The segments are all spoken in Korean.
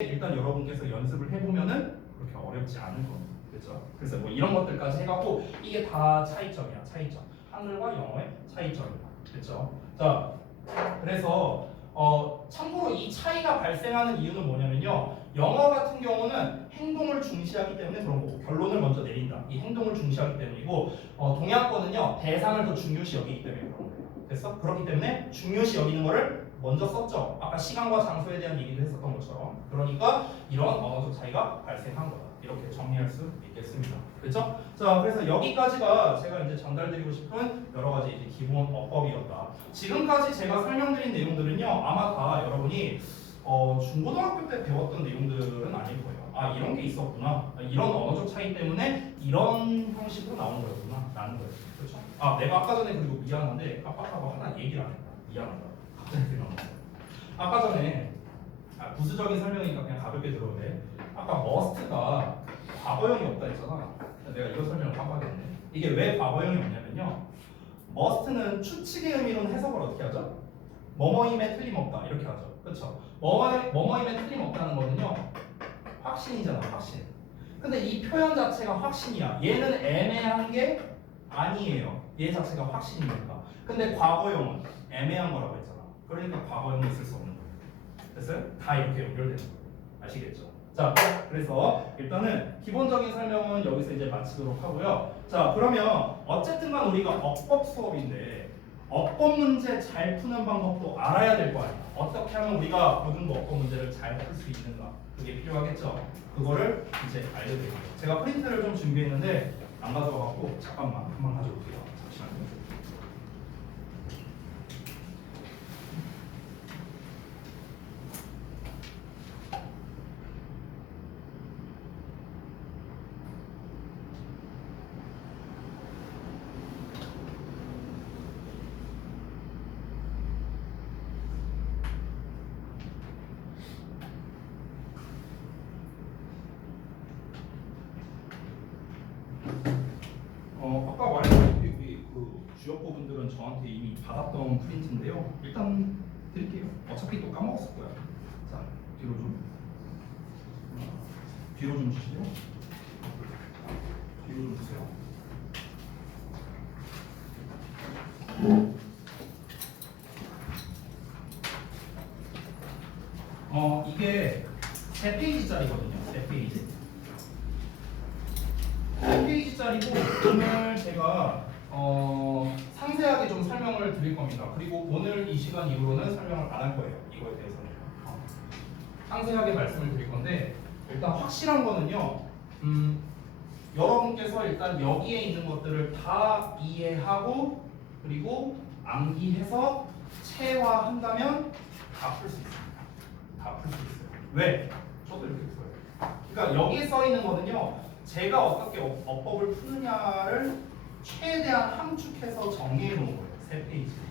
일단 여러분께서 연습을 해보면은 그렇게 어렵지 않을 겁니다. 그렇죠? 그래서 뭐 이런 것들까지 해갖고 이게 다 차이점이야. 차이점. 한글과 영어의 차이점이다. 그렇죠? 자, 그래서 참고로 이 차이가 발생하는 이유는 뭐냐면요. 영어 같은 경우는 행동을 중시하기 때문에 그런 거고 결론을 먼저 내린다. 이 행동을 중시하기 때문이고 동양권은요 대상을 더 중요시 여기기 때문에 그런 거예요. 됐어? 그렇기 때문에 중요시 여기는 거를 먼저 썼죠. 아까 시간과 장소에 대한 얘기도 했었던 것처럼. 그러니까 이런 언어적 차이가 발생한 거다. 이렇게 정리할 수 있겠습니다. 그렇죠? 자, 그래서 여기까지가 제가 이제 전달드리고 싶은 여러 가지 이제 기본 어법이었다. 지금까지 제가 설명드린 내용들은요, 아마 다 여러분이 중고등학교 때 배웠던 내용들은 아닐 거예요. 아, 이런 게 있었구나. 이런 언어적 차이 때문에 이런 형식으로 나오는 거였구나. 라는 거예요. 그렇죠? 아, 내가 아까 전에 그리고 미안한데 깜빡하고 하나 얘기를 안 했다. 미안하다. 갑자기 생각났어. 아까 전에 부수적인 설명이니까 그냥 가볍게 들어도 돼. 아까 must가 과거형이 없다 했잖아. 내가 이거 설명을 깜빡했네. 이게 왜 과거형이 없냐면요. must는 추측의 의미로는 해석을 어떻게 하죠? 뭐뭐임에 틀림없다 이렇게 하죠. 그렇죠? 뭐뭐임에 틀림없다는 거는요. 확신이잖아. 확신. 근데 이 표현 자체가 확신이야. 얘는 애매한 게 아니에요. 얘 자체가 확신이니까. 근데 과거형은 애매한 거라고 했잖아. 그러니까 과거형은 있을 수 없는 거예요. 됐어요? 다 이렇게 연결되는 거예요. 아시겠죠? 자, 그래서 일단은 기본적인 설명은 여기서 이제 마치도록 하고요. 자, 그러면 어쨌든간 우리가 어법 수업인데 어법 문제 잘 푸는 방법도 알아야 될 거 아니야. 어떻게 하면 우리가 고등부 어법 문제를 잘 풀 수 있는가? 그게 필요하겠죠? 그거를 이제 알려드릴게요. 제가 프린트를 좀 준비했는데 안 가져와갖고 잠깐만 한번 가져올게요. 잠시만요. 아까 말했다시피 우리 그 주요 부분들은 저한테 이미 받았던 프린트인데요. 일단 드릴게요. 어차피 또 까먹었을 거야. 자, 뒤로 좀 주시죠. 뒤로 좀 주세요. 이게 3페이지짜리거든요. 3페이지. 3페이지짜리고 오늘 제가 상세하게 좀 설명을 드릴 겁니다. 그리고 오늘 이 시간 이후로는 설명을 안 할 거예요. 이거에 대해서는 상세하게 말씀을 드릴 건데 일단 확실한 거는요. 여러분께서 일단 여기에 있는 것들을 다 이해하고 그리고 암기해서 체화한다면 다 풀 수 있습니다. 다 풀 수 있어요. 왜? 저도 이렇게 풀어요. 그러니까 여기에 써 있는 거는요. 제가 어떻게 어법을 푸느냐를 최대한 함축해서 정리해 놓은 거예요. 3페이지고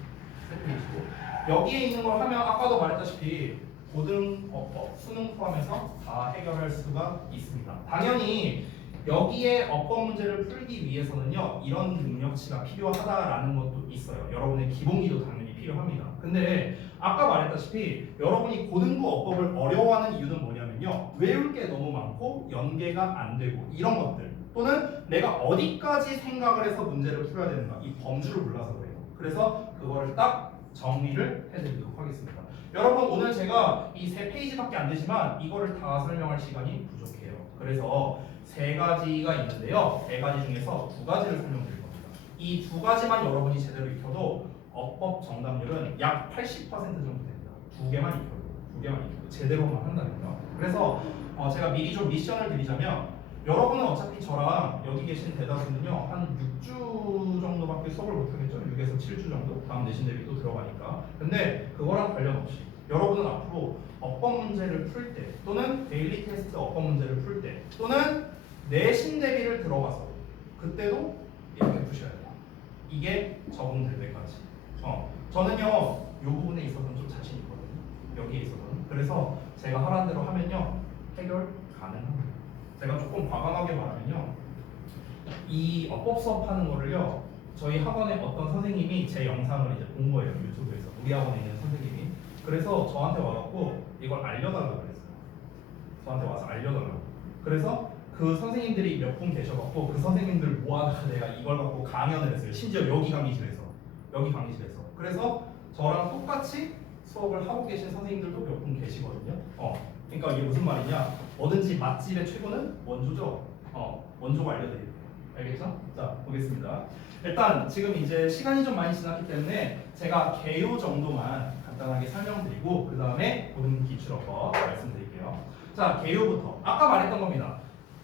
여기에 있는 걸 하면 아까도 말했다시피 고등 어법, 수능 포함해서 다 해결할 수가 있습니다. 당연히 여기에 어법 문제를 풀기 위해서는요 이런 능력치가 필요하다라는 것도 있어요. 여러분의 기본기도 당연히 필요합니다. 근데 아까 말했다시피 여러분이 고등부 어법을 어려워하는 이유는 뭐냐면요 외울 게 너무 많고 연계가 안 되고 이런 것들 또는 내가 어디까지 생각을 해서 문제를 풀어야 되는가 이 범주를 몰라서 그래요. 그래서 그거를 딱 정리를 해드리도록 하겠습니다. 여러분 오늘 제가 이 3페이지밖에 안 되지만 이거를 다 설명할 시간이 부족해요. 그래서 3가지가 있는데요. 3가지 중에서 2가지를 설명드릴 겁니다. 이 2가지만 여러분이 제대로 익혀도 어법 정답률은 약 80% 정도 됩니다. 2개만 익혀도 제대로만 한다면요. 그래서 제가 미리 좀 미션을 드리자면 여러분은 어차피 저랑 여기 계신 대다수는요 한 6주 정도밖에 수업을 못하겠죠. 6에서 7주 정도 다음 내신 대비 또 들어가니까. 근데 그거랑 관련 없이 여러분은 앞으로 어법 문제를 풀 때 또는 데일리 테스트 어법 문제를 풀 때 또는 내신 대비를 들어가서 그때도 이렇게 푸셔야 돼요. 이게 적응될 때까지. 저는요 이 부분에 있어서는 좀 자신 있거든요. 여기에 있어서는. 그래서 제가 하라는 대로 하면요 해결 가능합니다. 제가 조금 과감하게 말하면요 이 어법 수업하는 거를요 저희 학원에 어떤 선생님이 제 영상을 이제 본 거예요. 유튜브에서 우리 학원에 있는 선생님이. 그래서 저한테 와갖고 이걸 알려달라고 그랬어요. 저한테 와서 알려달라고. 그래서 그 선생님들이 몇 분 계셔갖고 그 선생님들 모아다가 내가 이걸 갖고 강연을 했어요. 심지어 여기 강의실에서. 그래서 저랑 똑같이 수업을 하고 계신 선생님들도 몇 분 계시거든요. 그러니까 이게 무슨 말이냐? 뭐든지 맛집의 최고는 원조죠. 원조가 알려드릴게요. 알겠죠? 자, 보겠습니다. 일단 지금 이제 시간이 좀 많이 지났기 때문에 제가 개요 정도만 간단하게 설명드리고 그 다음에 고등 기출어법 말씀드릴게요. 자, 개요부터 아까 말했던 겁니다.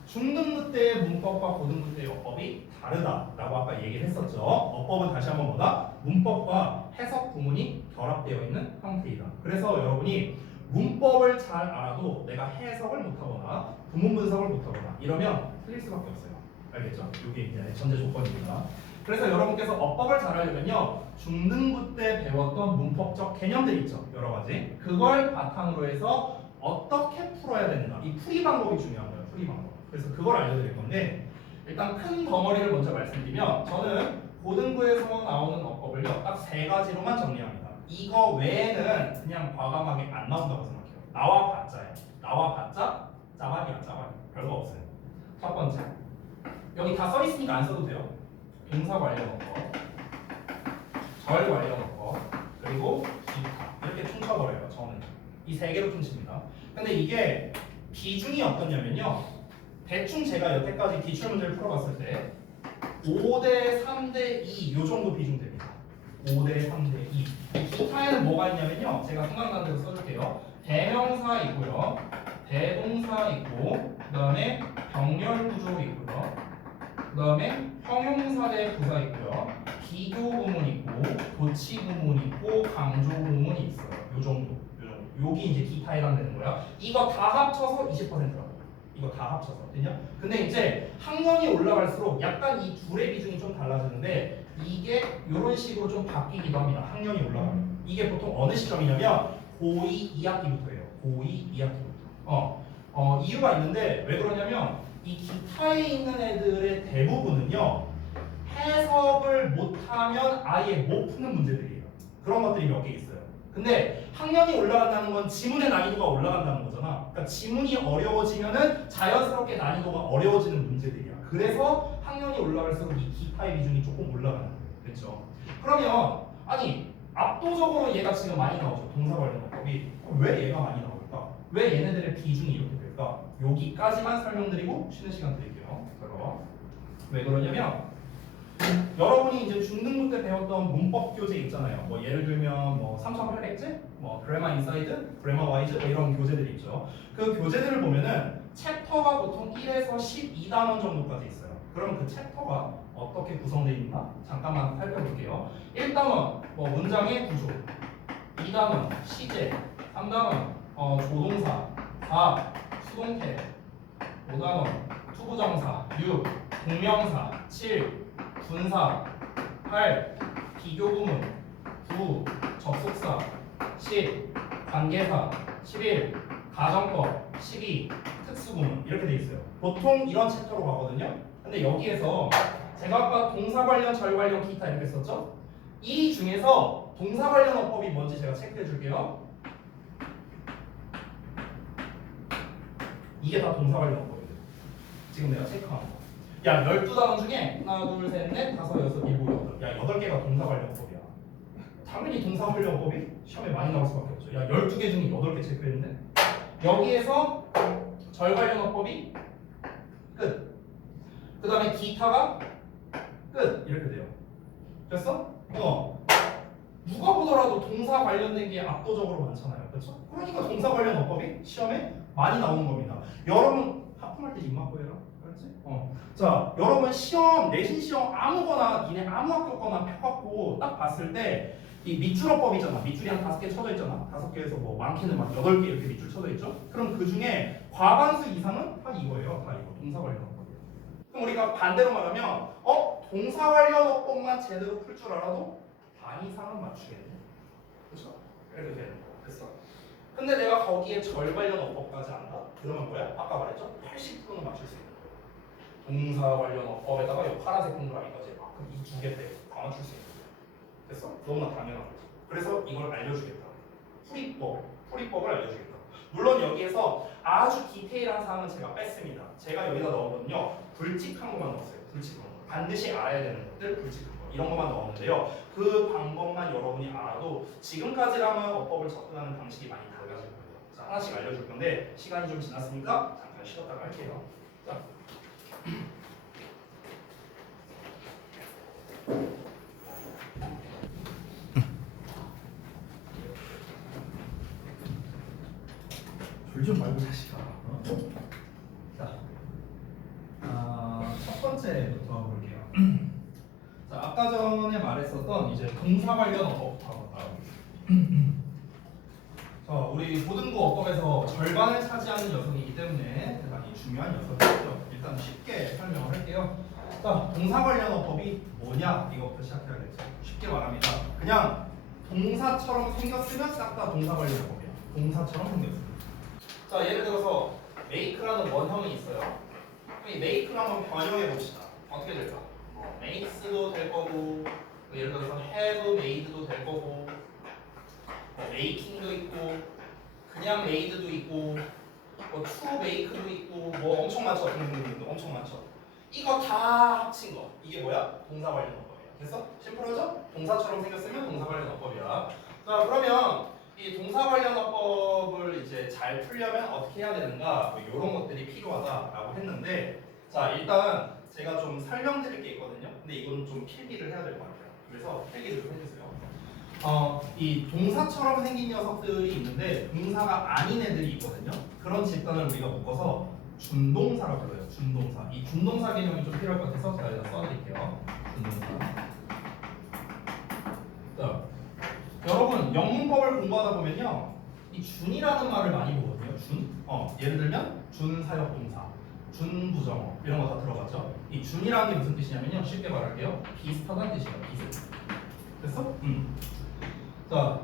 중등부 때의 문법과 고등부 때의 어법이 다르다라고 아까 얘기를 했었죠. 어법은 다시 한번 뭐다? 문법과 해석 구문이 결합되어 있는 형태이다. 그래서 여러분이 문법을 잘 알아도 내가 해석을 못하거나 구문 분석을 못하거나 이러면 틀릴 수밖에 없어요. 알겠죠? 이게 이제 전제 조건입니다. 그래서 여러분께서 어법을 잘 하려면요 중등부 때 배웠던 문법적 개념들 있죠. 여러 가지 그걸 바탕으로 해서 어떻게 풀어야 되는가 이 풀이 방법이 중요한 거예요. 풀이 방법. 그래서 그걸 알려드릴 건데 일단 큰 덩어리를 먼저 말씀드리면 저는 고등부에서 나오는 어법을요 딱 세 가지로만 정리합니다. 이거 외에는 그냥 과감하게 안 나온다고 생각해요. 나와봤자 짜발이야 짜발. 별거 없어요. 첫 번째 여기 다 써있으니까 안 써도 돼요. 동사 관련 어법, 절 관련 어법, 그리고 기타 이렇게 퉁쳐버려요. 저는 이 세 개로 퉁칩니다. 근데 이게 비중이 어떠냐면요 대충 제가 여태까지 기출문제를 풀어봤을 때 5대 3대 2 요 정도 비중 됩니다. 5대 3대 2. 기타에는 뭐가 있냐면요. 제가 생각나는 대로 써줄게요. 대명사 있고요. 대동사 있고 그 다음에 병렬 구조 있고요. 그 다음에 형용사 대 부사 있고요. 비교 구문 있고 도치 구문 있고 강조 구문이 있어요. 요 정도. 여기 이제 기타에 해당되는 거야. 이거 다 합쳐서 20%라고. 이거 다 합쳐서. 됐냐? 근데 이제 학년이 올라갈수록 약간 이 둘의 비중이 좀 달라지는데 이게 이런 식으로 좀 바뀌기도 합니다. 학년이 올라가면. 이게 보통 어느 시점이냐면 고2 2학기부터예요. 고2 2학기부터. 이유가 있는데 왜 그러냐면 이 기타에 있는 애들의 대부분은요 해석을 못하면 아예 못 푸는 문제들이에요. 그런 것들이 몇 개 있어요. 근데 학년이 올라간다는 건 지문의 난이도가 올라간다는 거잖아. 그러니까 지문이 어려워지면은 자연스럽게 난이도가 어려워지는 문제들이야. 그래서 학년이 올라갈수록 이 기타의 비중이 조금 올라가는 거예요. 그렇죠? 그러면 아니 압도적으로 얘가 지금 많이 나오죠. 동사 관련 어법이. 왜 얘가 많이 나올까? 왜 얘네들의 비중이 이렇게 될까? 여기까지만 설명드리고 쉬는 시간 드릴게요. 그럼 왜 그러냐면 여러분이 이제 중등부 때 배웠던 문법 교재 있잖아요. 뭐 예를 들면 뭐 3800제, 뭐 그래머 인사이드, 그래머 와이즈 뭐 이런 교재들이 있죠. 그 교재들을 보면은 챕터가 보통 1에서 12단원 정도까지 있어요. 그럼 그 챕터가 어떻게 구성되어 있나? 잠깐만 살펴볼게요. 1단원 뭐 문장의 구조, 2단원 시제, 3단원 조동사, 4 수동태, 5단원 투부정사, 6 동명사, 7 분사, 8 비교구문, 9 접속사, 10 관계사, 11 가정법, 12 특수구문 이렇게 돼 있어요. 보통 이런 챕터로 가거든요. 근데 여기에서 제가 아까 동사 관련, 절 관련, 기타 이렇게 썼죠? 이 중에서 동사 관련 어법이 뭔지 제가 체크해 줄게요. 이게 다 동사 관련 어법이에요. 지금 내가 체크한 거. 야, 12단원 중에 하나, 둘, 셋, 넷, 다섯, 여섯, 일곱, 여덟. 야, 8개가 동사 관련 어법이야. 당연히 동사 관련 어법이 시험에 많이 나올 수밖에 없죠. 야, 12개 중에 8개 체크했는데 여기에서 절 관련 어법이 끝. 그 다음에 기타가 끝. 이렇게 돼요. 됐어? 누가 보더라도 동사 관련된 게 압도적으로 많잖아요. 그렇죠? 그러니까 동사 관련 어법이 시험에 많이 나오는 겁니다. 여러분 하품할 때 입 막고 해라. 그렇지? 자, 여러분 시험, 내신 시험 아무거나 니네 아무 학교 거나 펴갖고 딱 봤을 때 이 밑줄 어법이잖아. 밑줄이 한 5개 쳐져 있잖아. 5개에서 뭐 많게는 막 8개 이렇게 밑줄 쳐져 있죠. 그럼 그 중에 과반수 이상은 다 이거예요. 다 이거 동사 관련 어법이에요. 그럼 우리가 반대로 말하면 동사 관련 어법만 제대로 풀 줄 알아도 반 이상은 맞추겠네. 그렇죠? 이렇게 되는 거. 됐어. 근데 내가 거기에 절 관련 어법까지 안다? 그러면 뭐야? 아까 말했죠? 80%는 맞출 수 있는 거야. 동사 관련 어법에다가 이 파란색 동그라미까지 막 그럼 이 2개 빼고 다 맞출 수 있는 거야. 됐어? 너무나 당연한 거지. 그래서 이걸 알려주겠다. 풀이법을 알려주겠다. 물론 여기에서 아주 디테일한 사항은 제가 뺐습니다. 제가 여기다 넣은 거는요. 굵직한 것만 넣었어요. 굵직한 거. 반드시 알아야 되는 것들, 굵직한 거. 이런 것만 넣었는데요. 그 방법만 여러분이 알아도 지금까지랑은 어법을 접근하는 방식이 많이 달라질 거예요. 자, 하나씩 알려줄 건데 시간이 좀 지났으니까 잠깐 쉬었다가 할게요. 자. 졸좀 말고 자식아. 자, 첫 번째부터 볼게요. 자, 아까 전에 말했었던 이제 동사 관련 어법부터 한번 따라볼게요. 자, 우리 고등부 어법에서 절반을 차지하는 녀석이기 때문에 대단히 중요한 녀석이죠. 일단 쉽게 설명을 할게요. 자, 동사 관련 어법이 뭐냐? 이거부터 시작해야겠죠. 쉽게 말합니다. 그냥 동사처럼 생겼으면 싹 다 동사 관련 어법이야. 동사처럼 생겼으면. 자, 예를 들어서 make라는 원형이 있어요. 이 make를 한번 변형해 봅시다. 어떻게 될까? makes도 될 거고, 예를 들어서 have made도 될 거고, making도 있고, 그냥 made도 있고, to make도 있고, 뭐 엄청 많죠. 등등등등 엄청 많죠. 이거 다 합친 거. 이게 뭐야? 동사 관련 어법이야. 됐어? 심플하죠? 동사처럼 생겼으면 동사 관련 어법이야. 자, 그러면 이 동사 관련 어법을 이제 잘 풀려면 어떻게 해야 되는가? 뭐 이런 것들이 필요하다라고 했는데, 자, 일단 제가 좀 설명드릴 게 있거든요. 근데 이건 좀 필기를 해야 될 것 같아요. 그래서 필기를 좀 해주세요. 이 동사처럼 생긴 녀석들이 있는데 동사가 아닌 애들이 있거든요. 그런 집단을 우리가 묶어서 준동사라고 불러요. 준동사. 이 준동사 개념이 좀 필요할 것 같아서 제가 여기다 써드릴게요. 준동사. 자, 여러분 영문법을 공부하다 보면요, 이 준이라는 말을 많이 보거든요. 준. 예를 들면 준사역동사, 준부정어 이런 거 다 들어봤죠? 이 준이라는 게 무슨 뜻이냐면요, 쉽게 말할게요. 비슷하다는 뜻이에요. 비슷. 됐어? 자,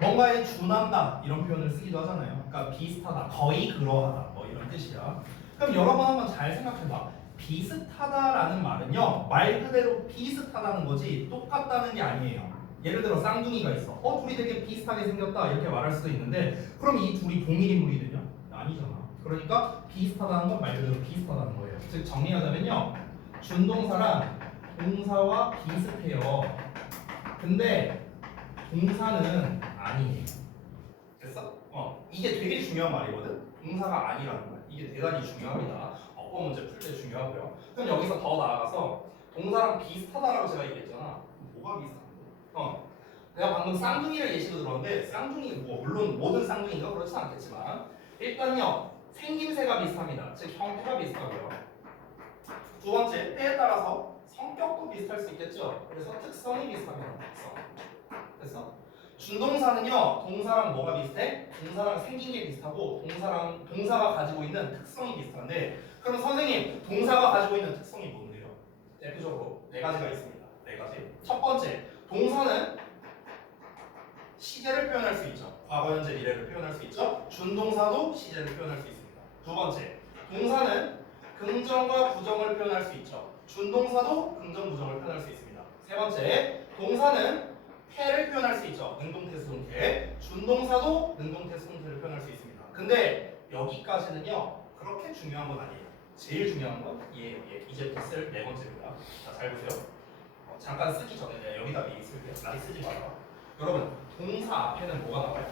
뭔가에 준한다 이런 표현을 쓰기도 하잖아요. 그러니까 비슷하다, 거의 그러하다 뭐 이런 뜻이야. 그럼 여러분 한번 잘 생각해봐. 비슷하다라는 말은요, 말 그대로 비슷하다는 거지 똑같다는 게 아니에요. 예를 들어 쌍둥이가 있어. 둘이 되게 비슷하게 생겼다 이렇게 말할 수도 있는데, 그럼 이 둘이 동일 인물이 되냐? 아니잖아. 그러니까 비슷하다는 건 말 그대로 비슷하다는 거예요. 즉 정리하자면요, 준동사랑 동사와 비슷해요. 근데 동사는 아니에요. 됐어? 이게 되게 중요한 말이거든. 동사가 아니라는 말. 이게 대단히 중요합니다. 어법 문제 풀 때 중요하고요. 그럼 여기서 더 나아가서 동사랑 비슷하다라고 제가 얘기했잖아. 뭐가 비슷한데? 내가 방금 쌍둥이를 예시로 들었는데 쌍둥이 뭐 물론 모든 쌍둥이가 그렇진 않겠지만 일단요 생김새가 비슷합니다. 즉 형태가 비슷하고요. 두 번째 때에 따라서 성격도 비슷할 수 있겠죠. 그래서 특성이 비슷합니다. 특성. 그래서 준동사는요 동사랑 뭐가 비슷해? 동사랑 생긴 게 비슷하고 동사가 가지고 있는 특성이 비슷한데, 그럼 선생님 동사가 가지고 있는 특성이 뭔데요? 대표적으로 네 가지가 있습니다. 네 가지. 첫 번째, 동사는 시제를 표현할 수 있죠. 과거, 현재, 미래를 표현할 수 있죠. 준동사도 시제를 표현할 수 있습니다. 두 번째, 동사는 긍정과 부정을 표현할 수 있죠. 준동사도 긍정, 부정을 표현할 수 있습니다. 세 번째, 동사는 태를 표현할 수 있죠. 능동태, 수동태. 준동사도 능동태, 수동태를 표현할 수 있습니다. 근데 여기까지는요 그렇게 중요한 건 아니에요. 제일 중요한 건 얘예요. 이제부터 쓸 네 번째입니다. 자, 잘 보세요. 잠깐 쓰기 전에 내가 여기다 미리 쓸게요. 많이 쓰지 말아. 여러분, 동사 앞에는 뭐가 나와요?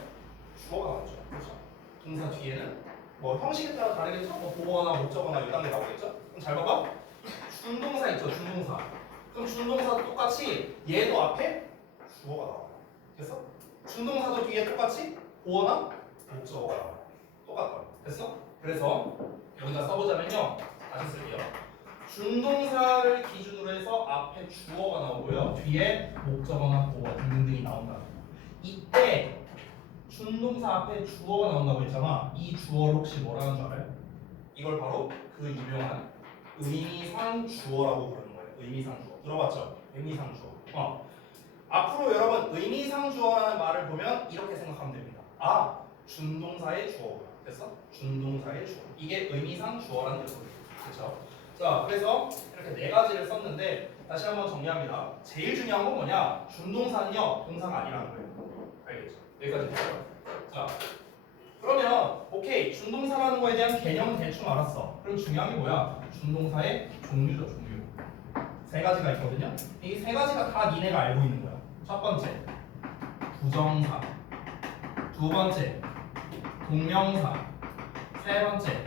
주어가 나오죠. 그렇죠? 동사 뒤에는 뭐 형식에 따라 다르겠죠? 뭐 보거나 목적어나 이런 게 나오겠죠? 그럼 잘 봐봐. 준동사 있죠, 준동사. 그럼 준동사도 똑같이 얘도 앞에 주어가 나와요. 됐어? 준동사도 뒤에 똑같이 보어나 목적어가 나와요. 똑같아요. 됐어? 그래서 여기다 써보자면요. 다시 쓸게요. 준동사를 기준으로 해서 앞에 주어가 나오고요. 뒤에 목적어나 보어 등등이 나온다. 이때 준동사 앞에 주어가 나온다고 했잖아. 이 주어를 혹시 뭐라는 줄 알아요? 이걸 바로 그 유명한 의미상 주어라고 부르는 거예요. 의미상 주어. 들어봤죠? 의미상 주어. 앞으로 여러분 의미상 주어라는 말을 보면 이렇게 생각하면 됩니다. 준동사의 주어고요. 됐어? 준동사의 주어. 이게 의미상 주어라는 녀석이에요. 그렇죠? 자, 그래서 이렇게 네 가지를 썼는데 다시 한번 정리합니다. 제일 중요한 건 뭐냐? 준동사는요 동사가 아니라는 거예요. 알겠죠? 여기까지 됐어요. 자, 그러면 오케이 준동사라는 거에 대한 개념은 대충 알았어. 그럼 중요한 게 뭐야? 준동사의 종류죠, 종류. 세 가지가 있거든요. 이 세 가지가 다 니네가 알고 있는 거야. 첫 번째 부정사, 두 번째 동명사, 세 번째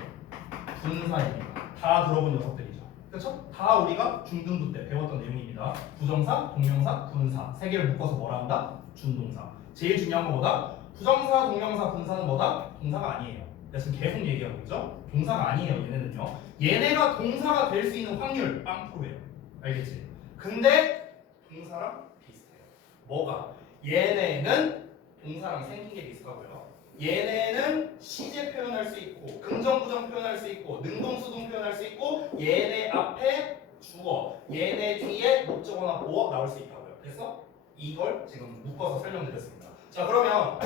분사입니다. 다 들어본 녀석들이죠. 그렇죠? 다 우리가 중등부 때 배웠던 내용입니다. 부정사, 동명사, 분사 세 개를 묶어서 뭐라 한다? 준동사. 제일 중요한 거보다 부정사, 동명사, 분사는 뭐다? 동사가 아니에요. 내가 지금 계속 얘기하고 있죠? 동사가 아니에요. 얘네는요. 얘네가 동사가 될 수 있는 확률 빵프로예요. 알겠지? 근데 동사랑 비슷해요. 뭐가? 얘네는 동사랑 생긴 게 비슷하고요. 얘네는 시제 표현할 수 있고 긍정, 부정 표현할 수 있고 능동, 수동 표현할 수 있고 얘네 앞에 주어, 얘네 뒤에 목적어나 보어 나올 수 있다고요. 그래서 이걸 지금 묶어서 설명드렸습니다. 자 그러면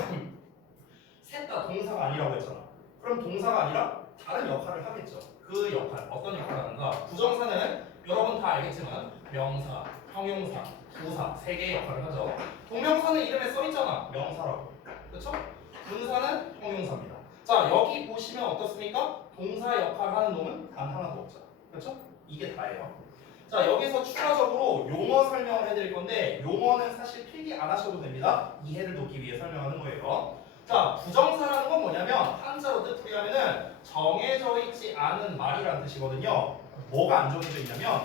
셋 다 동사가 아니라고 했잖아. 그럼 동사가 아니라 다른 역할을 하겠죠. 그 역할 어떤 역할을 하는가? 부정사는 여러분 다 알겠지만 명사, 형용사, 부사 세 개의 역할을 하죠. 동명사는 이름에 써 있잖아. 명사라고. 그렇죠? 분사는 형용사입니다. 자 여기 보시면 어떻습니까? 동사 역할을 하는 놈은 단 하나도 없죠. 그렇죠? 이게 다예요. 자 여기서 추가적으로 용어 설명을 해드릴 건데 용어는 사실 필기 안 하셔도 됩니다. 이해를 돕기 위해 설명하는 거예요. 자 부정사라는 건 뭐냐면 한자로 뜻풀이하면은 정해져 있지 않은 말이라는 뜻이거든요. 뭐가 안 정해져 있냐면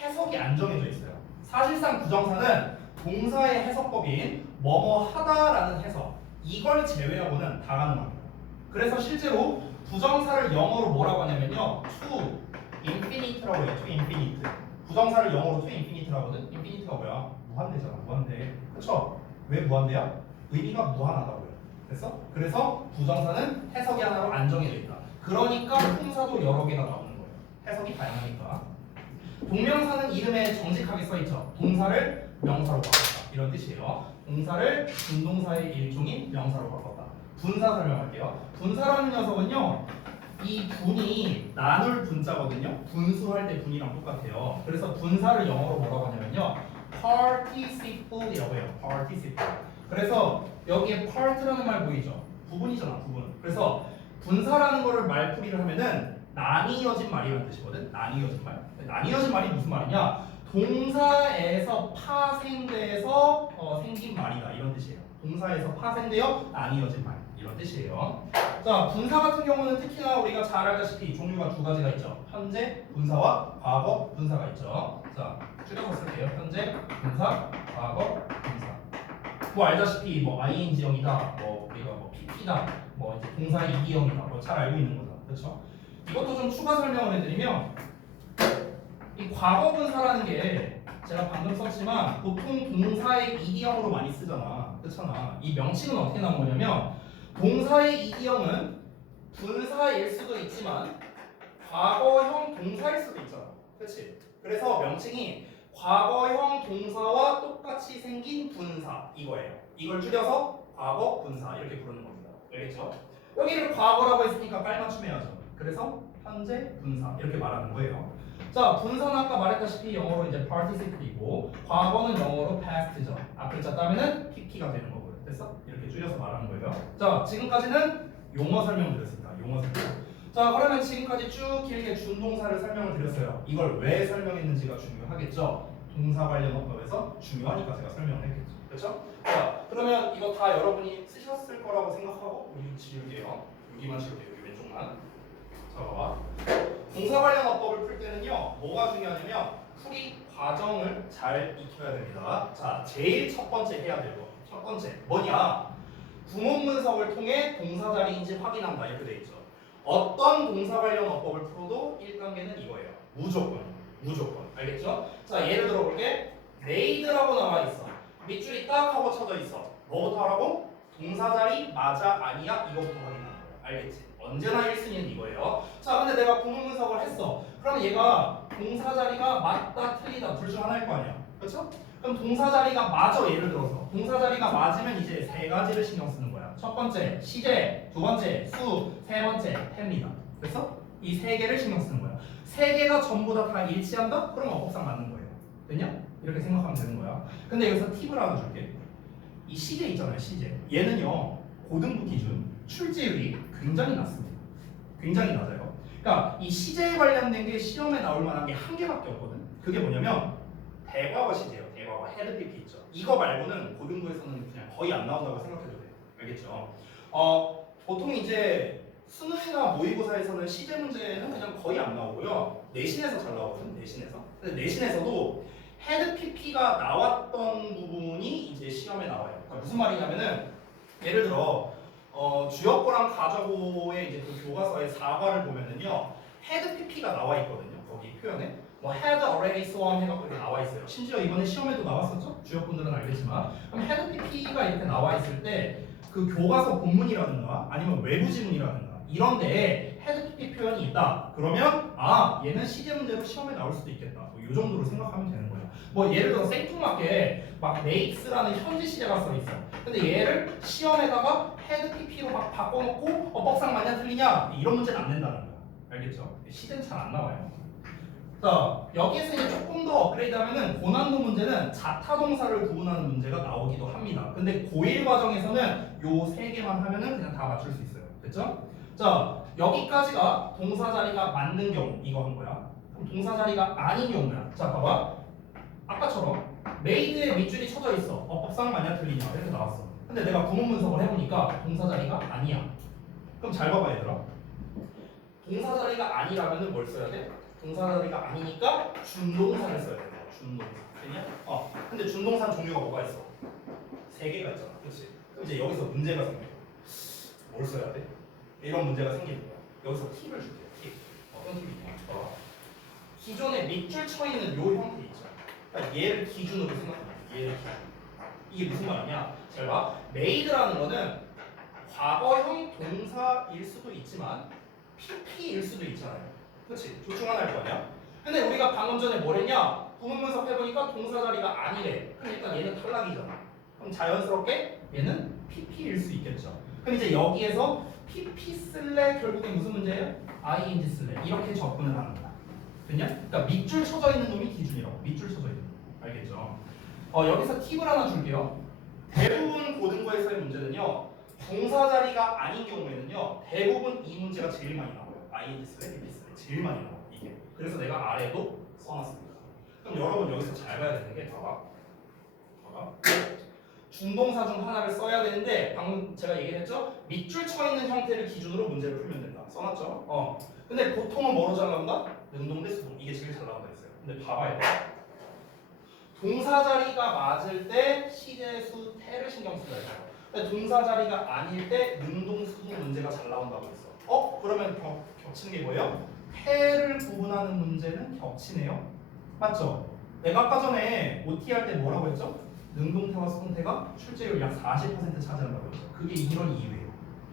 해석이 안 정해져 있어요. 사실상 부정사는 동사의 해석법인 뭐뭐 하다라는 해석 이걸 제외하고는 다 가능합니다. 그래서 실제로 부정사를 영어로 뭐라고 하냐면요 to infinite라고 해요. to infinite. 부정사를 영어로 to infinite라고 하거든. infinite가 뭐야? 무한대잖아. 무한대. 그쵸? 왜 무한대야? 의미가 무한하다고요. 그래서 부정사는 해석이 하나로 안 정해져 있다. 그러니까 품사도 여러 개가 나오는 거예요. 해석이 다양하니까. 동명사는 이름에 정직하게 써있죠. 동사를 명사로 바꿨다. 이런 뜻이에요. 동사를 준동사의 일종인 명사로 바꿨다. 분사 설명할게요. 분사라는 녀석은요. 이 분이 나눌 분자거든요. 분수할 때 분이랑 똑같아요. 그래서 분사를 영어로 뭐라고 하냐면요. participle이라고 해요. participle. 그래서 여기에 part라는 말 보이죠? 부분이잖아, 부분. 그래서 분사라는 거를 말풀이를 하면은 나뉘어진 말이라는 뜻이거든. 나뉘어진 말. 나뉘어진 말이 무슨 말이냐? 동사에서 파생돼서 생긴 말이다 이런 뜻이에요. 동사에서 파생되어 나뉘어진 말 이런 뜻이에요. 자 분사 같은 경우는 특히나 우리가 잘 알다시피 종류가 두 가지가 있죠. 현재 분사와 과거 분사가 있죠. 자 줄여서 쓸게요. 현재 분사, 과거 분사. 뭐 알다시피 뭐 ing형이다, 뭐 우리가 뭐 pp다, 뭐 이제 동사의 이기형이다, 뭐 잘 알고 있는 거죠. 그렇죠? 이것도 좀 추가 설명을 해드리면 이 과거 분사라는 게 제가 방금 썼지만 보통 동사의 이디형으로 많이 쓰잖아. 그렇잖아. 이 명칭은 어떻게 나온 거냐면 동사의 이디형은 분사일 수도 있지만 과거형 동사일 수도 있잖아. 그렇지? 그래서 명칭이 과거형 동사와 똑같이 생긴 분사 이거예요. 이걸 줄여서 과거 분사 이렇게 부르는 겁니다. 알겠죠? 여기를 과거라고 했으니까 깔맞춤해야죠. 그래서 현재 분사 이렇게 말하는 거예요. 자, 분사는 아까 말했다시피 영어로 이제 participle이고 과거는 영어로 past죠. 앞글자 따면은 pp가 되는 거고요. 됐어? 이렇게 줄여서 말하는 거예요. 자, 지금까지는 용어 설명드렸습니다. 용어 설명. 자, 그러면 지금까지 쭉 길게 준동사를 설명을 드렸어요. 이걸 왜 설명했는지가 중요하겠죠. 동사 관련 어법에서 중요하니까 제가 설명을 했겠죠. 그렇죠? 자, 그러면 이거 다 여러분이 쓰셨을 거라고 생각하고 여기 지울게요. 여기만 지울게요. 여기 왼쪽만. 자, 봐봐. 동사 관련 어법을 풀 때는요, 뭐가 중요하냐면 풀이 과정을 잘 익혀야 됩니다. 자, 제일 첫 번째 해야 될 거. 첫 번째 뭐냐? 구문 분석을 통해 동사 자리인지 확인한다 이렇게 돼 있죠. 어떤 동사 관련 어법을 풀어도 1단계는 이거예요. 무조건. 무조건. 알겠죠? 자, 예를 들어 볼게. made라고 나와 있어. 밑줄이 딱 하고 쳐져 있어. 뭐부터 하라고? 동사 자리 맞아 아니야 이거부터 확인하는 거야. 알겠지? 언제나 1순위는 이거예요. 자, 근데 내가 구문 분석을 했어. 그럼 얘가 동사 자리가 맞다 틀리다 둘 중 하나일 거 아니야. 그렇죠? 그럼 동사 자리가 맞아. 예를 들어서 동사 자리가 맞으면 이제 세 가지를 신경 쓰는 거야. 첫 번째 시제, 두 번째 수, 세 번째 해입니다. 그래서 이 세 개를 신경 쓰는 거야. 세 개가 전부 다 일치한다? 그럼 어법상 맞는 거예요. 됐냐? 이렇게 생각하면 되는 거야. 근데 여기서 팁을 하나 줄게. 이 시제 있잖아요. 시제. 얘는요 고등부 기준 출제율이 굉장히 낮습니다. 굉장히 낮아요. 그러니까 이 시제에 관련된 게 시험에 나올 만한 게 한 개밖에 없거든. 그게 뭐냐면 대과거 시제예요. 대과거 헤드피피 있죠. 이거 말고는 고등부에서는 그냥 거의 안 나온다고 생각해도 돼요. 알겠죠? 보통 이제 수능이나 모의고사에서는 시제 문제는 그냥 거의 안 나오고요. 내신에서 잘 나오거든. 내신에서. 근데 내신에서도 헤드피피가 나왔던 부분이 이제 시험에 나와요. 그러니까 무슨 말이냐면은 예를 들어 주역고랑 가정고의 이제 그 교과서의 4과를 보면은요 헤드 PP가 나와 있거든요. 거기 표현에 뭐 had already sworn 해갖고 이렇게 나와 있어요. 심지어 이번에 시험에도 나왔었죠. 주역분들은 알겠지만 그럼 헤드 PP가 이렇게 나와 있을 때 그 교과서 본문이라든가 아니면 외부 지문이라든가 이런데 헤드 PP 표현이 있다. 그러면 아 얘는 시제 문제로 시험에 나올 수도 있겠다. 뭐 이 정도로 생각하면 되는 거예요. 뭐 예를 들어 생뚱맞게 막 makes라는 현재 시제가 써 있어. 근데 얘를 시험에다가 헤드 PP로 막 바꿔놓고 법상 맞냐 틀리냐 이런 문제는 안 된다는 거야. 알겠죠? 시제는 잘 안 나와요. 자 여기에서 이제 조금 더 업그레이드하면은 고난도 문제는 자타동사를 구분하는 문제가 나오기도 합니다. 근데 고1 과정에서는 요 세 개만 하면은 그냥 다 맞출 수 있어요. 됐죠? 자 여기까지가 동사 자리가 맞는 경우 이거 한 거야. 그럼 동사 자리가 아닌 경우야. 자 봐봐. 아까처럼 메이드에 밑줄이 쳐져 있어. 법상 맞냐 틀리냐 이렇게 나왔어. 근데 내가 구문 분석을 해보니까 동사 자리가 아니야. 그럼 잘 봐봐 얘들아. 동사 자리가 아니라면은 뭘 써야 돼? 동사 자리가 아니니까 준동사를 써야 돼. 준동사. 됐냐? 근데 준동사 종류가 뭐가 있어? 3개가 있잖아. 그렇지? 그럼 이제 여기서 문제가 생겨. 뭘 써야 돼? 이런 문제가 생기는 거야. 여기서 팁을 줄게. 팁. 어떤 팁이냐? 기존에 밑줄 쳐 있는 요 형태 있죠. 그러니까 얘를 기준으로 생각해. 얘를 기준. 이게 무슨 말이냐? 잘 봐. made라는 거는 과거형 동사일 수도 있지만 PP일 수도 있잖아요. 그렇지? 둘 중 하나일 거 아니야? 근데 우리가 방금 전에 뭘 했냐? 구문 분석해보니까 동사 자리가 아니래. 그럼 일단 얘는 탈락이잖아. 그럼 자연스럽게 얘는 PP일 수 있겠죠. 그럼 이제 여기에서 PP 쓸래 결국에 무슨 문제예요? ING 쓸래. 이렇게 접근을 하는 거야. 됐냐? 그러니까 밑줄 쳐져 있는 놈이 기준이라고. 밑줄 쳐져 있는 놈. 알겠죠? 여기서 팁을 하나 줄게요. 대부분 고등부에서의 문제는요. 동사 자리가 아닌 경우에는요. 대부분 이 문제가 제일 많이 나와요. ING 쓸래, PP 쓸래. 제일 많이 나와. 이게. 그래서 내가 아래도 써놨습니다. 그럼 여러분 여기서 잘 봐야 되는 게 봐봐. 준동사 중 하나를 써야 되는데 방금 제가 얘기했죠? 밑줄 쳐 있는 형태를 기준으로 문제를 풀면 된다. 써놨죠? 근데 보통은 뭐로 잘 나온다? 능동 대 수동. 이게 제일 잘 나온다 했어요. 근데 봐봐요. 동사 자리가 맞을 때 시제수 태를 신경 쓰자 했어요. 근데 동사 자리가 아닐 때 능동 수동 문제가 잘 나온다고 했어. 그러면 겹치는 게 뭐예요? 태를 구분하는 문제는 겹치네요. 맞죠? 내가 아까 전에 OT 할 때 뭐라고 했죠? 능동태와 수동태가 출제율 약 40% 차지한다고 했죠. 그게 이런 이유예요.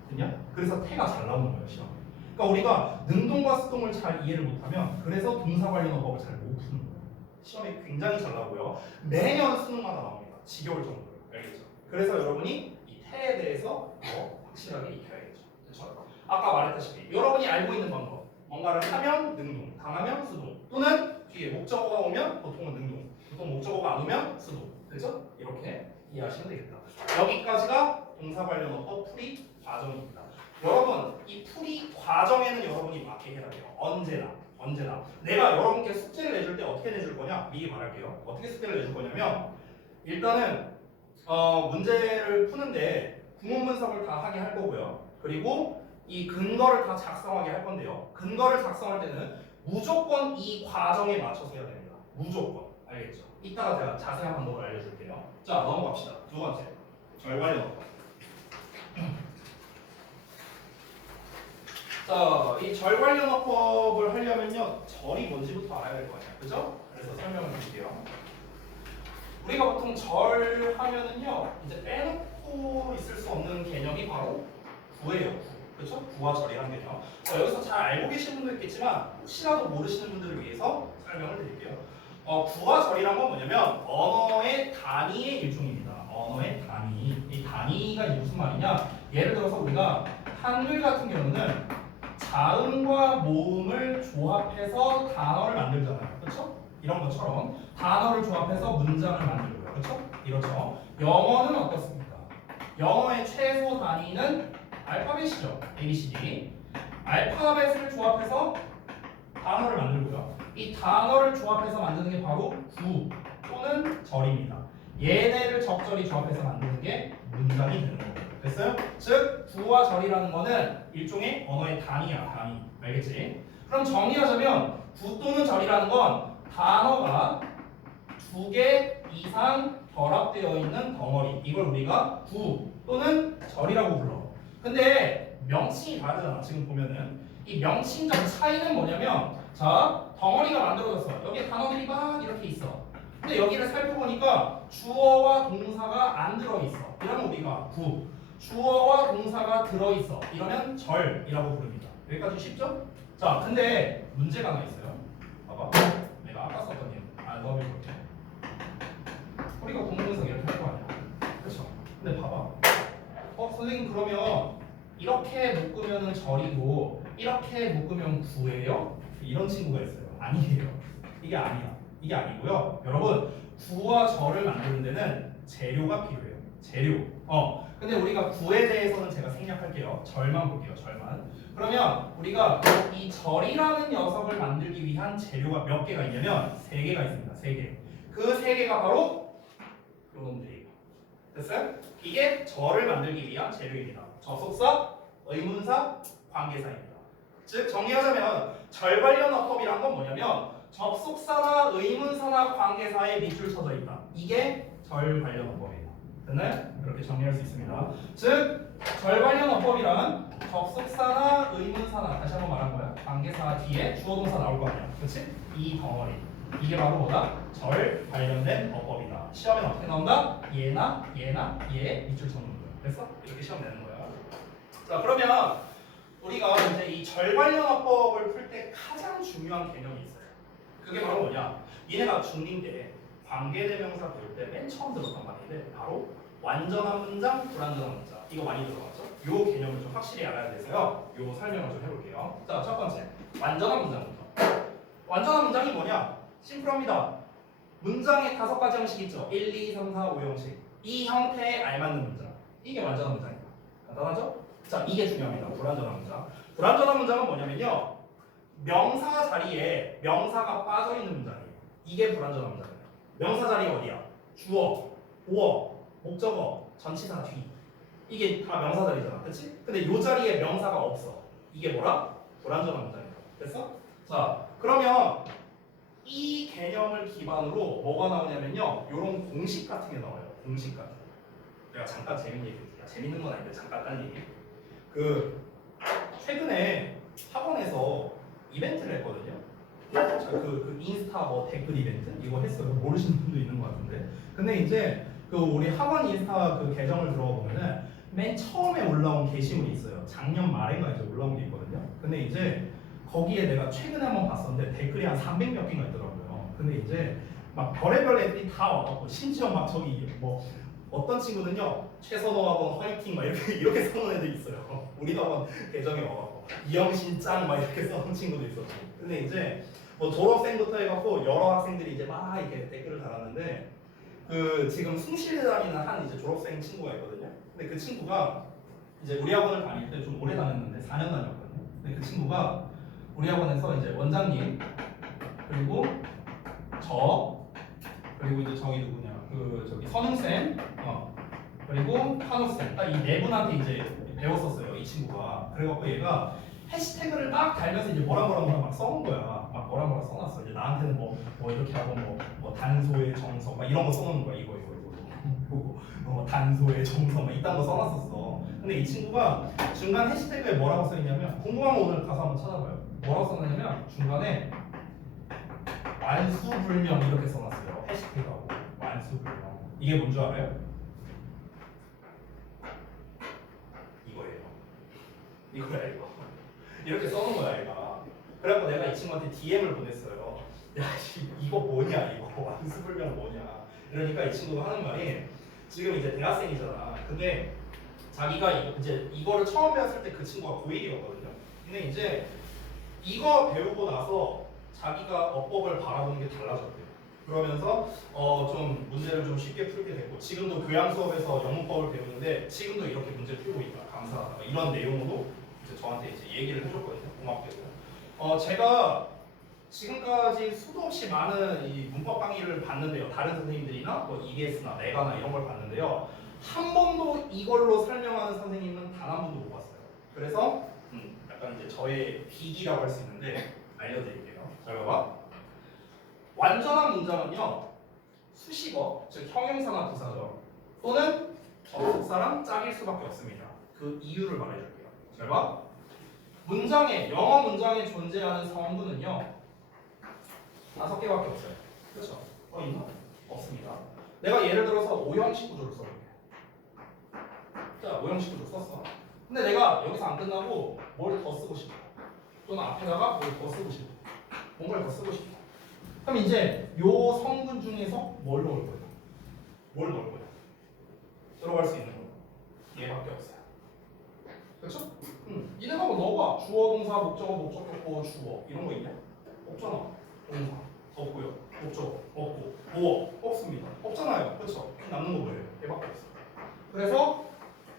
됐냐? 그래서 태가 잘 나오는 거예요, 시험. 그러니까 우리가 능동과 수동을 잘 이해를 못하면 그래서 동사 관련어법을 잘 못 푸는 거예요. 시험에 굉장히 잘 나오고요. 매년 수능마다 나옵니다. 지겨울 정도로. 알겠죠? 그래서 여러분이 이 태에 대해서 더 확실하게 익혀야겠죠. 그렇죠? 아까 말했다시피 여러분이 알고 있는 방법. 뭔가를 하면 능동, 당하면 수동, 또는 뒤에 목적어가 오면 보통은 능동, 보통 목적어가 안 오면 수동. 그렇죠? 이렇게 이해하시면 되겠다. 여기까지가 동사 관련어법 풀이 과정입니다. 여러분, 이 풀이 과정에는 여러분이 맞게 해야 돼요. 언제나. 내가 여러분께 숙제를 내줄 때 어떻게 내줄 거냐? 미리 말할게요. 어떻게 숙제를 내줄 거냐면 일단은 문제를 푸는데 구문 분석을 다 하게 할 거고요. 그리고 이 근거를 다 작성하게 할 건데요. 근거를 작성할 때는 무조건 이 과정에 맞춰서 해야 됩니다. 무조건. 알겠죠? 이따가 제가 자세한 방법을 알려줄게요. 자, 넘어갑시다. 두 번째. 절관력. 자, 이 절관력법을 하려면요. 절이 뭔지부터 알아야 될 거 아니에요. 그죠? 그래서 설명을 드릴게요. 우리가 보통 절 하면은요. 이제 빼놓고 있을 수 없는 개념이 바로 구예요. 그렇죠? 구와 절이라는 개념. 자, 여기서 잘 알고 계신 분도 있겠지만 혹시라도 모르시는 분들을 위해서 설명을 드릴게요. 구와 절이란 건 뭐냐면 언어의 단위의 일종입니다. 언어의 단위. 이 단위가 무슨 말이냐? 예를 들어서 우리가 한글 같은 경우는 자음과 모음을 조합해서 단어를 만들잖아요. 그렇죠? 이런 것처럼 단어를 조합해서 문장을 만들고요. 그렇죠? 이렇죠. 영어는 어떻습니까? 영어의 최소 단위는 알파벳이죠. ABCD. 알파벳을 조합해서 단어를 만들고요. 이 단어를 조합해서 만드는 게 바로 구 또는 절입니다. 얘네를 적절히 조합해서 만드는 게 문장이 되는 거예요. 됐어요? 즉 구와 절이라는 거는 일종의 언어의 단위야. 단위. 알겠지? 그럼 정리하자면 구 또는 절이라는 건 단어가 두 개 이상 결합되어 있는 덩어리. 이걸 우리가 구 또는 절이라고 불러. 근데 명칭이 다르잖아. 지금 보면은 이 명칭적 차이는 뭐냐면 자 덩어리가 만들어졌어. 여기에 단어들이 막 이렇게 있어. 근데 여기를 살펴보니까 주어와 동사가 안 들어있어. 이러면 우리가 구. 주어와 동사가 들어있어. 이러면 절이라고 부릅니다. 여기까지 쉽죠? 자 근데 문제가 하나 있어요. 봐봐. 내가 아까 썼던 예문. 너무 좋게. 우리가 공문서 이렇게 할 거 아니야. 그렇죠? 근데 봐봐. 선생님 그러면 이렇게 묶으면 절이고 이렇게 묶으면 구예요? 이런 친구가 있어요. 아니에요. 이게 아니야. 이게 아니고요. 여러분 구와 절을 만드는 데는 재료가 필요해요. 재료. 근데 우리가 구에 대해서는 제가 생략할게요. 절만 볼게요. 절만. 그러면 우리가 이 절이라는 녀석을 만들기 위한 재료가 몇 개가 있냐면 3개가 있습니다. 3개. 그 3개가 바로 요놈들이에요. 됐어요? 이게 절을 만들기 위한 재료입니다. 접속사, 의문사, 관계사입니다. 즉 정리하자면 절 관련 어법이란 건 뭐냐면 접속사나 의문사나 관계사에 밑줄 쳐져 있다. 이게 절 관련 어법이에요. 됐나요? 이렇게 정리할 수 있습니다. 즉 절 관련 어법이란 접속사나 의문사나 다시 한번 말한 거야. 관계사 뒤에 주어 동사 나올 거 아니야. 그렇지? 이 덩어리. 이게 바로 뭐다? 절 관련된 어법이다. 시험에 어떻게 나온다? 얘나 얘나 얘 밑줄 쳐놓는 거야. 됐어? 이렇게 시험 내는 거야. 자 그러면 우리가 이제 이 절 관련 어법을 풀 때 가장 중요한 개념이 있어요. 그게 바로 뭐냐? 얘네가 중2 때 관계대명사 배울 때 맨 처음 들었던 말인데 바로 완전한 문장, 불완전한 문장. 이거 많이 들어봤죠? 요 개념을 좀 확실히 알아야 돼서요. 요 설명을 좀 해볼게요. 자, 첫 번째 완전한 문장부터. 완전한 문장이 뭐냐? 심플합니다. 문장에 5가지 형식 있죠? 1, 2, 3, 4, 5 형식. 이 형태에 알맞는 문장. 이게 완전한 문장입니다. 간단하죠? 자, 이게 중요합니다. 불완전한 문장. 불완전한 문장은 뭐냐면요. 명사 자리에 명사가 빠져있는 문장이에요. 이게 불완전한 문장이에요. 명사 자리 어디야? 주어, 보어, 목적어, 전치사 뒤. 이게 다 명사 자리잖아. 그치? 근데 요 자리에 명사가 없어. 이게 뭐라? 불완전한 문장이다. 됐어? 자, 그러면 이 개념을 기반으로 뭐가 나오냐면요. 요런 공식 같은 게 나와요. 공식 같은 거. 내가 잠깐 재밌는 얘기 해줄게. 재밌는 건 아닌데 잠깐 딴 얘기. 최근에 학원에서 이벤트를 했거든요. 그 인스타 뭐 댓글 이벤트 이거 했어요. 모르시는 분도 있는 것 같은데. 근데 이제 그 우리 학원 인스타 그 계정을 들어가 보면은 맨 처음에 올라온 게시물이 있어요. 작년 말인가 이제 올라온 게 있거든요. 근데 이제 거기에 내가 최근에 한번 봤었는데 댓글이 한 300몇 개가 있더라고요. 근데 이제 막 별의별 애들이 다 와갖고 심지어 막 저기 뭐 어떤 친구는요 최선호 학원 화이팅 막 이렇게 써놓은 애들 있어요. 우리 학원 계정에 와갖고 이영신 짱 막 이렇게 써놓은 친구도 있었고. 근데 이제 뭐 졸업생부터 해갖고 여러 학생들이 이제 막 이렇게 댓글을 달았는데 그 지금 숭실대 다니는 한 이제 졸업생 친구가 있거든요. 근데 그 친구가 이제 우리 학원을 다닐 때 좀 오래 다녔는데 4년 다녔거든요. 근데 그 친구가 우리 학원에서 이제 원장님 그리고 저 그리고 이제 저기 누구냐 그 저기 선웅 쌤 그리고 한우 쌤 딱 이 네 분한테 이제 배웠었어요. 이 친구가. 그래갖고 얘가 해시태그를 막 달면서 이제 뭐라 막 써놓은 거야. 막 뭐라 써놨어. 이제 나한테는 뭐 이렇게 하고 뭐 단소의 정석 막 이런 거 써놓는 거야. 이거 그리고 단소의 정석 막 이딴 거 써놨었어. 근데 이 친구가 중간 해시태그에 뭐라고 써있냐면 궁금하면 오늘 가서 한번 찾아봐요. 뭐라고 써놨냐면 중간에 완수불명 이렇게 써놨어요. 해시태그하고 완수불명. 이게 뭔 줄 알아요? 이거야 이거. 이렇게 써놓은 거야 얘가. 그래갖고 내가 이 친구한테 DM을 보냈어요. 야 이거 뭐냐 이거 완수불명 뭐냐. 그러니까 이 친구가 하는 말이 지금 이제 대학생이잖아. 근데 자기가 이제 이거를 처음 배웠을 때 그 친구가 고1이었거든요. 근데 이제 이거 배우고 나서 자기가 어법을 바라보는 게 달라졌대요. 그러면서 좀 문제를 좀 쉽게 풀게 됐고 지금도 교양 수업에서 영문법을 배우는데 지금도 이렇게 문제 풀고 있다. 감사하다. 이런 내용으로 이제 저한테 이제 얘기를 해줬거든요. 고맙게도. 제가 지금까지 수도 없이 많은 이 문법 강의를 봤는데요. 다른 선생님들이나 뭐 EBS나 메가나 이런 걸 봤는데요. 한 번도 이걸로 설명하는 선생님은 단 한 번도 못 봤어요. 그래서 약간 이제 저의 비기라고 할 수 있는데 알려드릴게요. 잘 봐봐. 완전한 문장은요. 수식어, 즉 형용사나 부사죠. 또는 접속사랑 짝일 수밖에 없습니다. 그 이유를 말해줄게요. 잘 봐. 문장에 영어 문장에 존재하는 성분은요. 5개밖에 없어요. 그렇죠? 있나? 없습니다. 내가 예를 들어서 오형식 구조를 써볼게. 자, 오형식 구조 썼어. 근데 내가 여기서 안 끝나고 뭘 더 쓰고 싶어. 또는 앞에다가 뭘 더 쓰고 싶어. 뭔가를 더 쓰고 싶어. 그럼 이제 요 성분 중에서 뭘 넣을 거야? 뭘 넣을 거야? 들어갈 수 있는 거. 얘밖에 없어요. 그렇죠? 이네가 뭐 넣어봐. 주어, 동사, 목적어, 목적격보, 주어 이런 거 있냐? 없잖아. 동사 없고요. 목적어 없고 보어 없습니다. 없잖아요. 그렇죠? 남는 거 뭐예요? 얘밖에 없어. 그래서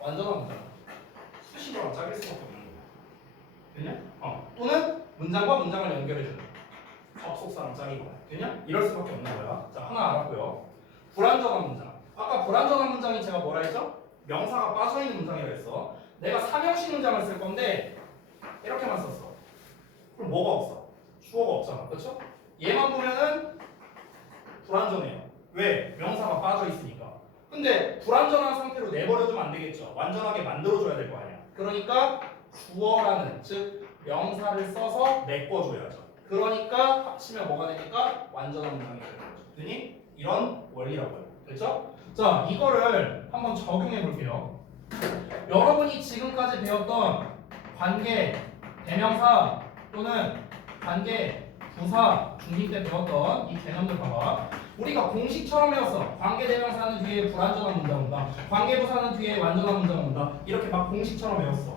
완전한 문장. 수식어랑 짝일 수밖에 없는 거야. 되냐? 또는 문장과 문장을 연결해주는 접속사랑 짝이거나. 되냐? 이럴 수밖에 없는 거야. 자, 하나 알았고요. 불완전한 문장. 아까 불완전한 문장이 제가 뭐라 했죠? 명사가 빠져있는 문장이라 했어. 내가 삼형식 문장을 쓸 건데 이렇게만 썼어. 그럼 뭐가 없어? 주어가 없잖아. 그렇죠? 얘만 보면은 불완전해요. 왜? 명사가 빠져 있으니까. 근데 불완전한 상태로 내버려두면 안 되겠죠. 완전하게 만들어줘야 될 거 아니야. 그러니까 주어라는 즉 명사를 써서 메꿔줘야죠. 그러니까 합치면 뭐가 되니까 완전한 문장이 되는 거죠. 그러니 이런 원리라고요. 됐죠? 자, 이거를 한번 적용해 볼게요. 여러분이 지금까지 배웠던 관계, 대명사 또는 관계, 부사, 중심 때 배웠던 이 개념들 봐봐. 우리가 공식처럼 배웠어. 관계 대명사는 뒤에 불완전한 문장 온다. 관계 부사는 뒤에 완전한 문장 온다. 이렇게 막 공식처럼 배웠어.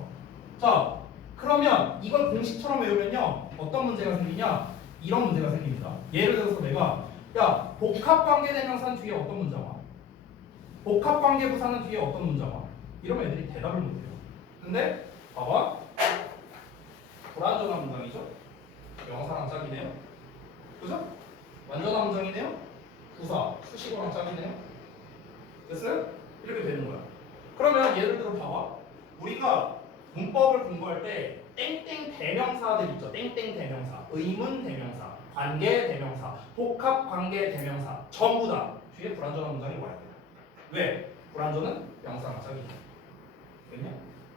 자, 그러면 이걸 공식처럼 외우면요. 어떤 문제가 생기냐? 이런 문제가 생깁니다. 예를 들어서 내가 야, 복합관계 대명사는 뒤에 어떤 문장 와? 복합관계 부사는 뒤에 어떤 문장 와? 이러면 애들이 대답을 못해요. 근데 봐봐. 불완전한 문장이죠? 명사랑 짝이네요. 그죠? 완전한 문장이네요. 부사, 수식어랑 짝이네요. 됐어요? 이렇게 되는 거야. 그러면 예를 들어 봐봐. 우리가 문법을 공부할 때 땡땡 대명사들 있죠. 땡땡 대명사, 의문 대명사, 관계 대명사, 복합 관계 대명사 전부 다 뒤에 불완전한 문장이 와야 돼요. 왜? 불완전은 명사랑 짝이니까. 됐냐?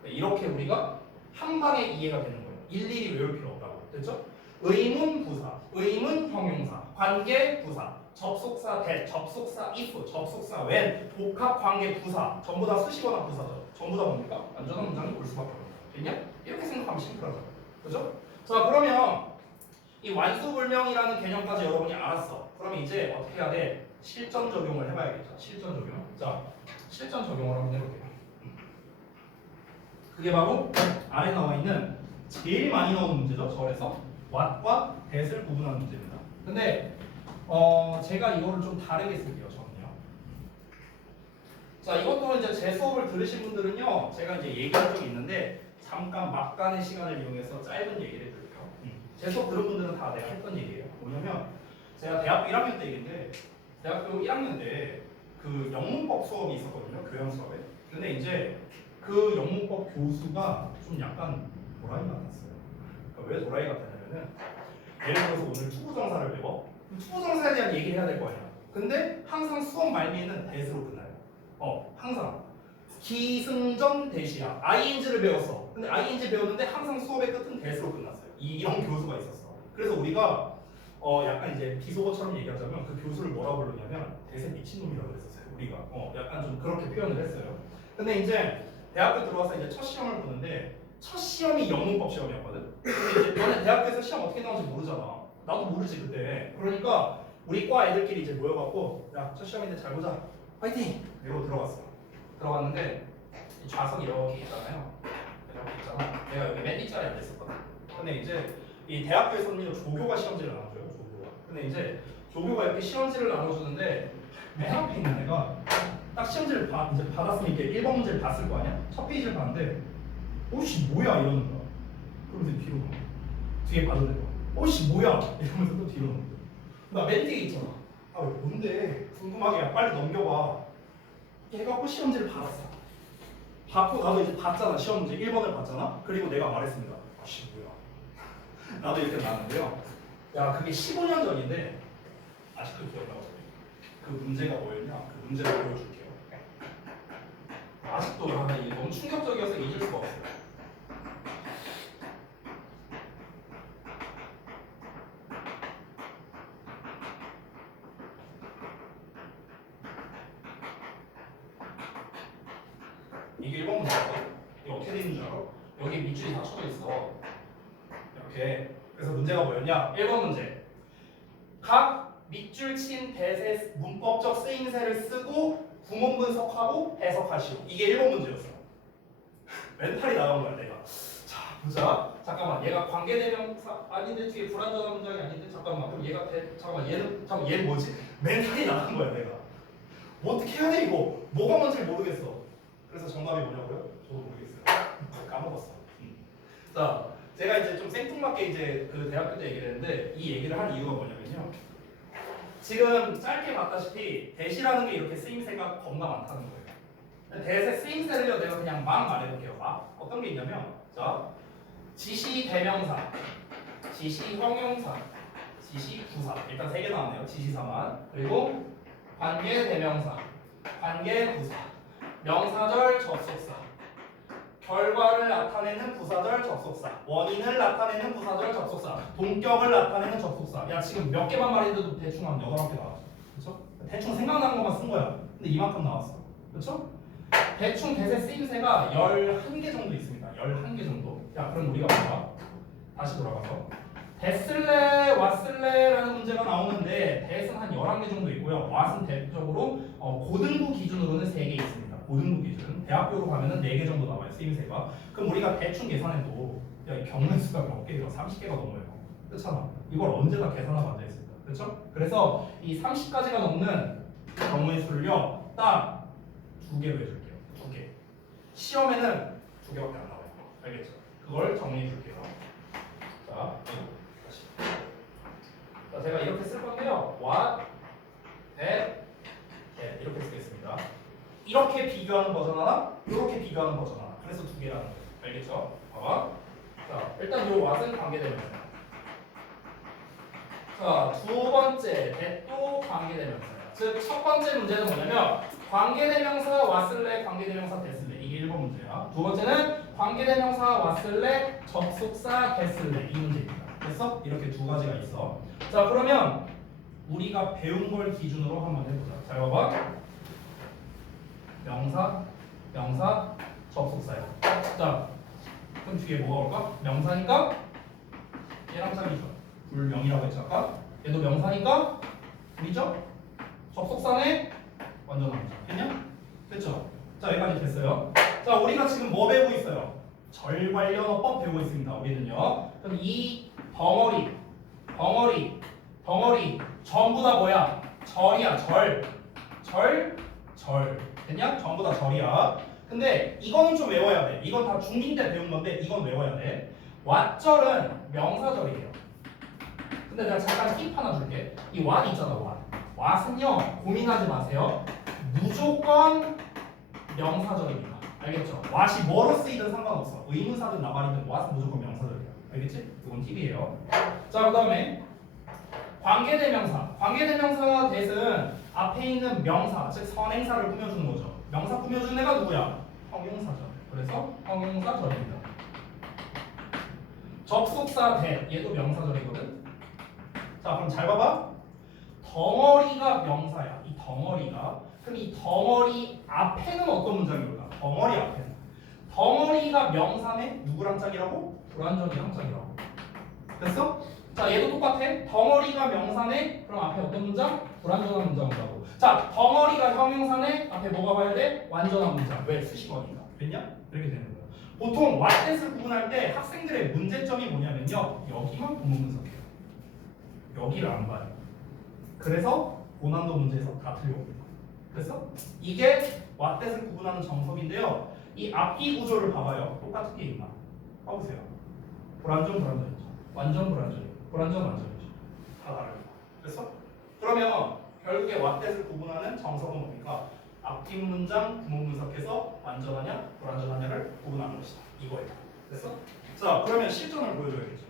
이렇게 우리가 한 방에 이해가 되는 거예요. 일일이 외울 필요 없다고. 됐죠? 의문 부사, 의문 형용사, 관계 부사, 접속사 that, 접속사 if, 접속사 when, 복합 관계 부사 전부 다 수식어나 부사죠. 전부 다 뭡니까? 완전한 문장이 올 수밖에 없는 거예요. 됐냐? 이렇게 생각하면 심플하죠. 그죠? 자, 그러면 이 완수불명이라는 개념까지 여러분이 알았어. 그러면 이제 어떻게 해야 돼? 실전 적용을 해봐야겠죠. 실전 적용. 자, 실전 적용을 한번 해볼게요. 그게 바로 아래 나와 있는 제일 많이 나오는 문제죠. 절에서 what과 that을 구분하는 문제입니다. 근데 제가 이거를 좀 다르게 쓸게요. 저는요. 자, 이것도 이제 제 수업을 들으신 분들은요, 제가 이제 얘기한 적이 있는데 잠깐 막간의 시간을 이용해서 짧은 얘기를 해드릴게요. 제 수업 들은 분들은 다 내가 했던 얘기예요. 뭐냐면 제가 대학교 1학년 때 얘기인데 대학교 1학년 때 그 영문법 수업이 있었거든요. 교양 수업에. 근데 이제 그 영문법 교수가 좀 약간 도라이 같았어요. 그러니까 왜 도라이 같았냐면은 예를 들어서 오늘 투부정사를 배워. 투부정사에 대한 얘기를 해야 될 거 아니야. 근데 항상 수업 말미에는 that으로 끝나요. 항상 기승전 대시야. ing를 배웠어. 근데 ing 배웠는데 항상 수업의 끝은 that으로 끝났어요. 이런 교수가 있었어. 그래서 우리가 약간 이제 비속어처럼 얘기하자면 그 교수를 뭐라고 부르냐면 대세 미친놈이라고 그랬었어요. 우리가 약간 좀 그렇게 표현을 했어요. 근데 이제 대학교 들어와서 이제 첫 시험을 보는데 첫 시험이 영문법 시험이었거든. 근데 이제 너네 대학교에서 시험 어떻게 나오는지 모르잖아. 나도 모르지 그때. 그러니까 우리 과 애들끼리 이제 모여갖고 야, 첫 시험인데 잘 보자. 화이팅! 이러고 들어갔어. 들어갔는데 이 좌석이 이렇게 있잖아요. 이렇게 있잖아. 내가 여기 맨 뒷자리에 앉아있었거든. 근데 이제 이 대학교에서는 조교가 시험지를 나눠줘요. 조교가. 근데 이제 조교가 이렇게 시험지를 나눠주는데 맨 앞에 있는 애가 딱 시험지를 이제 받았으니까 1번 문제를 봤을 거 아니야? 첫 페이지를 봤는데 오씨 뭐야 이러는 거야. 그러면서 뒤로 가. 뒤에 봐도 돼요. 오씨 뭐야 이러면서 또 뒤로 넘겨. 나 맨 뒤에 있잖아. 아 왜 뭔데? 궁금하게 빨리 넘겨봐. 해갖고 시험지를 받았어. 받고 나도 이제 봤잖아. 시험 문제 1번을 봤잖아. 그리고 내가 말했습니다. 아씨 뭐야. 나도 이렇게 나왔는데요. 야 그게 15년 전인데 아직도 기억나거든요. 그 문제가 뭐였냐? 그 문제를 보여줄게요. 아직도 이게 너무 충격적이어서 잊을 수가 없어요. 이게 1번 문제거든. 이게 어떻게 되는 줄 알아? 여기 밑줄이 다 쳐져 있어. 이렇게. 그래서 문제가 뭐였냐? 1번 문제. 각 밑줄 친 대세 문법적 쓰임새를 쓰고 구문 분석하고 해석하시오. 이게 1번 문제였어. 멘탈이 나간 거야 내가. 자 보자. 잠깐만 얘가 관계대명사 아닌데 뒤에 불완전한 문장이 아닌데 잠깐만 그럼 얘가 얘는 뭐지? 멘탈이 나간 거야 내가. 뭐 어떻게 해야 돼 이거? 뭐가 뭔지 모르겠어. 그래서 정답이 뭐냐고요? 저도 모르겠어요. 까먹었어. 자 제가 이제 좀 생뚱맞게 이제 그 대학교 때 얘기를 했는데 이 얘기를 한 이유가 뭐냐면요. 지금 짧게 봤다시피 대시라는 게 이렇게 쓰임새가 겁나 많다는 거예요. 대세 쓰임새를요 내가 그냥 막 말해볼게요. 막 어떤 게 있냐면 자 지시 대명사, 지시 형용사, 지시 부사 일단 3개 나왔네요. 지시사만 그리고 관계 대명사, 관계 부사, 명사절 접속사, 결과를 나타내는 부사절 접속사, 원인을 나타내는 부사절 접속사, 동격을 나타내는 접속사. 야 지금 몇 개만 말했는데도 대충 한 8개 나왔어. 그렇죠? 대충 생각나는 것만 쓴 거야. 근데 이만큼 나왔어. 그렇죠? 대충 대세 쓰임새가 11개 정도 있습니다. 11개 정도. 야 그럼 우리가 뭐야? 다시 돌아가서 됐을래 왔을래라는 문제가 나오는데 대는 한 11개 정도 있고요. 왓은 대표적으로 고등부 기준으로는 3개 있습니다. 고등부 기준. 대학교로 가면은 4개 정도 나와요. 쓰임새가. 그럼 우리가 대충 계산해도 야, 이 경매 수가 몇 개예요? 30개가 넘어요. 그렇잖아. 이걸 언제 다 계산하면 안 되겠습니까? 그렇죠? 그래서 이 30까지가 넘는 경우의 수를요. 딱 2개로 해줄게요. 2개. 시험에는 2개밖에 안 나와요. 알겠죠? 그걸 정리해 줄게요. 자, 다시. 자, 제가 이렇게 쓸 건데요. what, that, get 이렇게 쓰겠습니다. 이렇게 비교하는 버전 하나, 이렇게 비교하는 버전 하나. 그래서 2개라는 거예요. 알겠죠? 봐봐. 자, 일단 요 what은 관계대명사야. 자, 2번째 that도 관계대명사야. 즉, 첫 번째 문제는 뭐냐면 관계대명사 왔을래, 관계대명사 됐을래. 이게 1번 문제야. 2번째는 관계대명사 왔을래, 접속사 됐을래. 이 문제입니다. 됐어? 이렇게 2가지가 있어. 자, 그러면 우리가 배운 걸 기준으로 한번 해보자. 잘 봐봐. 명사, 명사, 접속사야. 자, 그럼 뒤에 뭐가 올까? 명사니까 얘랑 짝이죠. 불명이라고 했죠 아까? 얘도 명사니까 불이죠? 접속사네 완전한 문장. 됐냐? 됐죠? 자 여기까지 됐어요. 자 우리가 지금 뭐 배우고 있어요? 절 관련어법 배우고 있습니다. 우리는요. 그럼 이 덩어리 전부 다 뭐야? 절이야. 절 됐냐? 전부 다 절이야. 근데 이거는 좀 외워야 돼. 이건 다 중2 때 배운 건데 이건 외워야 돼. 왓절은 명사절이에요. 근데 내가 잠깐 팁 하나 줄게. 이 왓 있잖아. 왓은요 고민하지 마세요. 무조건 명사절입니다. 알겠죠? 왓이 뭐로 쓰이든 상관없어. 의문사든 나발이든 왓은 무조건 명사절이야. 알겠지? 이건 팁이에요. 자 그다음에 관계대명사. 관계대명사 대은 앞에 있는 명사, 즉 선행사를 꾸며주는 거죠. 명사 꾸며주는 애가 누구야? 형용사절. 그래서 형용사절입니다. 접속사 대 얘도 명사절이거든. 자 그럼 잘 봐봐. 덩어리가 명사야. 이 덩어리가. 그럼 이 덩어리 앞에는 어떤 문장이 올까? 덩어리 앞에는. 덩어리가 명사네. 누구랑 짝이라고? 불완전이랑 짝이라고. 됐어? 자 얘도 똑같아. 덩어리가 명사네. 그럼 앞에 어떤 문장? 불완전한 문장 온다고. 자 덩어리가 형용사네. 앞에 뭐가 와야 돼? 완전한 문장. 왜? 수식어니까. 됐냐? 이렇게 되는 거야. 보통 왓댓을 구분할 때 학생들의 문제점이 뭐냐면요. 여기만 구문 분석해요. 여기를 안 봐요. 그래서 고난도 문제에서 다 틀려옵니다. 그래서 이게 왓댓을 구분하는 정석인데요. 이 앞뒤 구조를 봐봐요. 똑같은 게 있나? 봐보세요. 불완전이죠. 완전 불완전이고 불완전이죠. 다 다릅니다. 됐어? 그러면 결국에 왓댓을 구분하는 정석은 뭡니까? 앞뒤 문장 구문 분석해서 완전하냐 불완전하냐를 구분하는 것이다. 이거예요. 됐어? 자, 그러면 실전을 보여줘야겠죠.